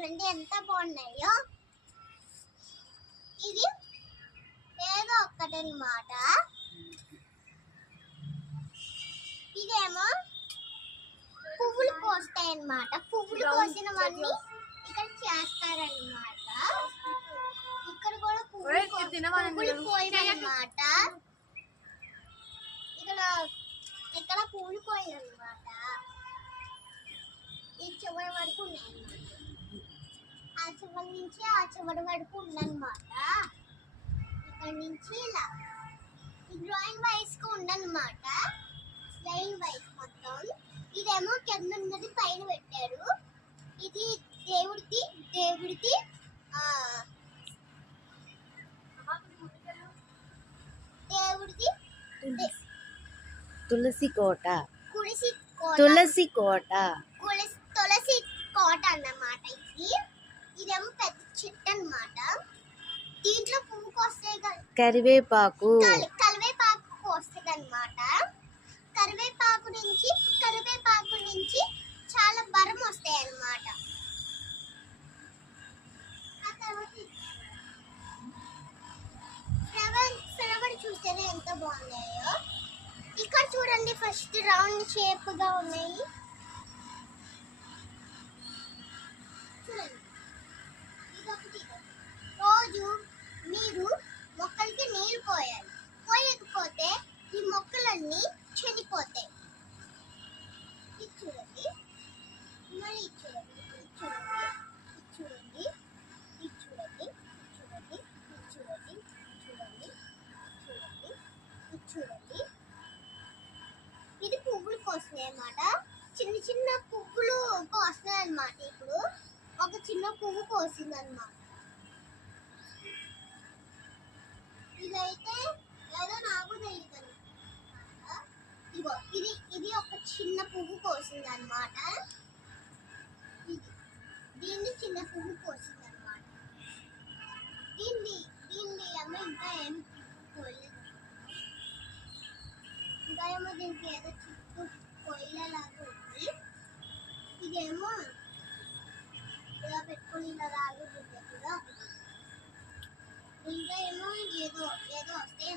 చూడండి ఎంత బాగున్నాయో. ఇది ఏదో ఒక్కటన్నమాట. ఇదేమో పువ్వులు కోస్తాయి అన్నమాట. పువ్వులు కోసినవన్నీ ఇక్కడ చేస్తారన్నమాట. ఇక్కడ కూడా పువ్వులు కోయాలన్నమాట. ఇక్కడ పువ్వులు కోయాలన్నమాట. ఈ చివరి వరకు ఉన్నాయన్నమాట. ఆ చివరి నుంచి ఆ చివరి వరకు ఉందన్నమాట. ఇక్కడ నుంచి ఇలా డ్రాయింగ్ వైస్ గా ఉందన్నమాట. లైన్ వైస్ మొత్తం. ఇదేమో కింద ఉన్నది పైన పెట్టారు. ఇది దేవుడిది తులసి కోట తులసి కోట అన్నమాట. ఇదేమో పెద్ద చెట్టు అన్నమాట. దీంట్లో పువ్వు కోస్తాయి కదా, కరివేపాకు కోస్తుంది అన్నమాట. కరివేపాకు నుంచి చాలా బరం వస్తాయి అన్నమాట. ఆ తర్వాత ఫ్లవర్ చూస్తేనే ఎంత బాగున్నాయో. ఇక్కడ చూడండి, ఫస్ట్ రౌండ్ షేప్ గా ఉన్నాయి. చూడండి, ఇదొకటి. రోజు మీరు మొక్కలకి నీళ్ళు పోయాలి. పోయకపోతే ఈ మొక్కలన్నీ చనిపోతాయి. ఇది చూడండి, మళ్ళీ చూడండి. ఇది పువ్వులు కోస్తున్నాయి అన్నమాట. చిన్న చిన్న పువ్వులు కోస్తున్నాయి అన్నమాట. ఇప్పుడు ఒక చిన్న పువ్వు కోసింది అన్నమాట. ఇదైతే ఏదో నాకు తెలియదు. ఇగో ఇది ఒక చిన్న పువ్వు కోసింది అన్నమాట. దీన్ని చిన్న పువ్వు కోసింది అన్నమాట. దీన్ని అమ్మ ఇంకా ఏం కోయలేదు. ఇంకా ఏమో దీనికి ఏదో చుట్టూ కోయలేలాగా ఉంది. ఇదేమో ఇలా పెట్టుకుని ఇలా రాగి కూడా. ఇంకా ఏమో ఏదో వస్తాయి.